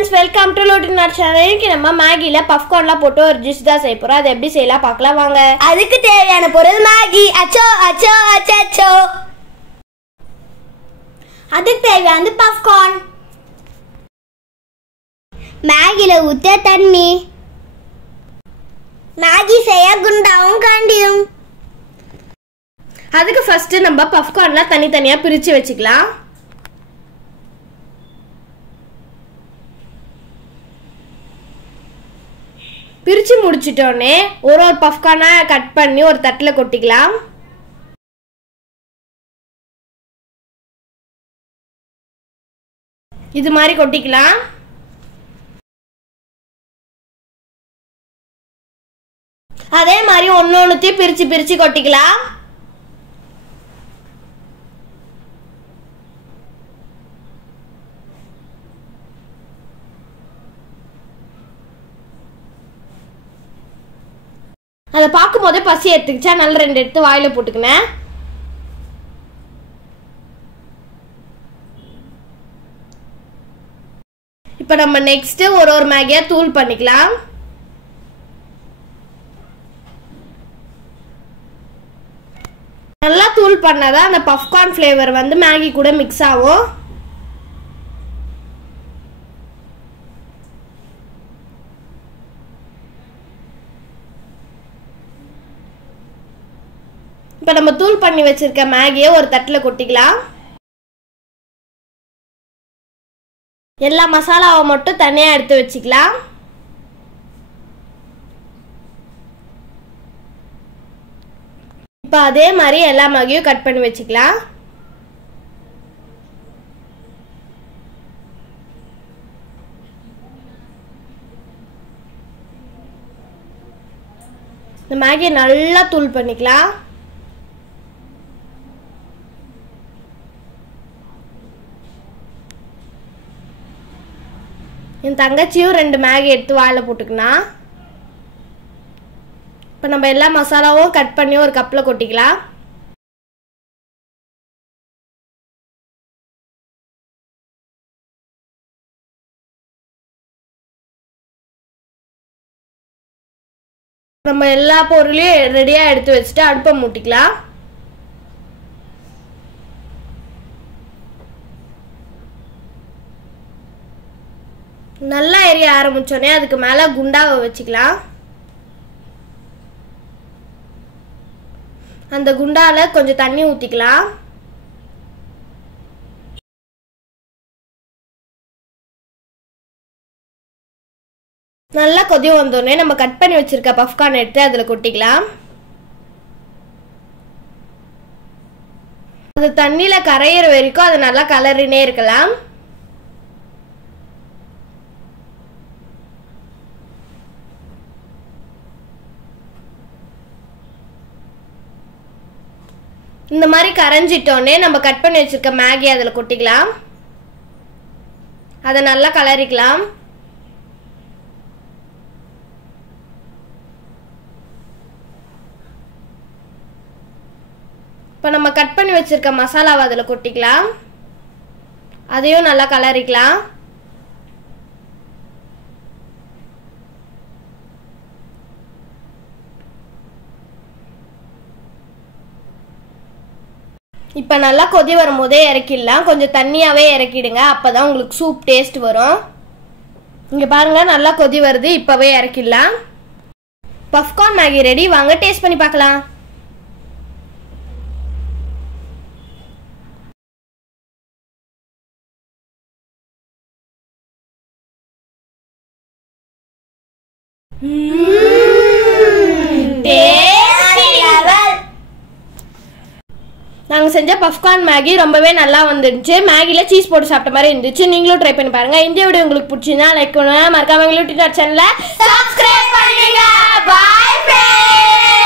friends, welcome to Lotinart channel. இன்னைக்கு நம்ம மேகில பப்கார்ன்லாம் போட்டு ஒரு டிஷ் தான் செய்ய போறோம். அது எப்படி செய்யலாம் பார்க்கலாம் வாங்க. அதுக்கு தேவையான பொருள் மேகி. அச்சோ அச்சோ அச்சோ. அதுக்கு தேவையான பப்கார்ன். மேகில ஊத்த தண்ணி. மேகி செய்ய குண்டாவும் கண்டியும். அதுக்கு ஃபர்ஸ்ட் நம்ம பப்கார்ன்லாம் தனித்தனியா பிரிச்சு வச்சுக்கலாம். பிரிச்சு முடிச்சிட்டோனே ஒரு பப்கார்னா கட் பண்ணி ஒரு தட்டுல கொட்டிக்கலாம். இது மாதிரி கொட்டிக்கலாம். அதே மாதிரி ஒன்னொன்னுத்தையும் பிரிச்சு பிரிச்சு கொட்டிக்கலாம். அதை பார்க்கும் போதே பசி எடுத்துக்கிச்சா நல்ல 2 எடுத்து வாயில போட்டுக்கினேன். இப்ப நம்ம நெக்ஸ்ட் ஒரு மேகியா தூள் பண்ணிக்கலாம். நல்லா தூள் பண்ணாதான் அந்த பப்கார்ன் ஃப்ளேவர் வந்து மேகி கூட மிக்ஸ் ஆகும். இப்ப நம்ம தூள் பண்ணி வச்சிருக்க மேகியை ஒரு தட்டுல கொட்டிக்கலாம். எல்லா மசாலாவை மட்டும் தனியா எடுத்து வச்சுக்கலாம். இப்ப அதே மாதிரி எல்லா மேகியும் கட் பண்ணி வச்சுக்கலாம். இந்த மேகியை நல்லா தூள் பண்ணிக்கலாம். என் தங்கச்சியும் 2 மேகி எடுத்து வாயில போட்டுக்கணும். இப்போ நம்ம எல்லா மசாலாவும் கட் பண்ணி ஒரு கப்பில் கொட்டிக்கலாம். நம்ம எல்லா பொருளையும் ரெடியாக எடுத்து வச்சுட்டு அடுப்பை மூட்டிக்கலாம். நல்லா எரிய ஆரம்பிச்சோடனே அதுக்கு மேலே குண்டாவை வச்சுக்கலாம். அந்த குண்டால கொஞ்சம் தண்ணி ஊற்றிக்கலாம். நல்லா கொதி வந்தோடனே நம்ம கட் பண்ணி வச்சிருக்க பப்கார்ன் எடுத்து அதில் கொட்டிக்கலாம். அது தண்ணியில் கரையிற வரைக்கும் அதை நல்லா கலரினே இருக்கலாம். இந்த மாதிரி கரைஞ்சிட்டோன்னே நம்ம கட் பண்ணி வச்சிருக்க மேகி அதில் கொட்டிக்கலாம். அதை நல்லா கலரிக்கலாம். இப்போ நம்ம கட் பண்ணி வச்சிருக்க மசாலாவை அதில் கொட்டிக்கலாம். அதையும் நல்லா கலரிக்கலாம். இப்போ நல்லா கொதி வரும்போதே இறக்கிடலாம். கொஞ்சம் தண்ணியாகவே இறக்கிடுங்க, அப்போ தான் உங்களுக்கு சூப் டேஸ்ட் வரும். இங்கே பாருங்கள் நல்லா கொதி வருது. இப்போவே இறக்கிடலாம். Popcorn Maggi ready. வாங்க டேஸ்ட் பண்ணி பார்க்கலாம். நாங்கள் செஞ்ச பப்கார்ன் மேகி ரொம்பவே நல்லா வந்துருந்துச்சு. மேகியில் சீஸ் போட்டு சாப்பிட்ட மாதிரி இருந்துச்சு. நீங்களும் ட்ரை பண்ணி பாருங்க. இந்த வீடியோ உங்களுக்கு பிடிச்சிருந்தா லைக் பண்ணுங்க. மறக்காம Lotinart சேனலை சப்ஸ்கிரைப் பண்ணுங்க. Bye friends.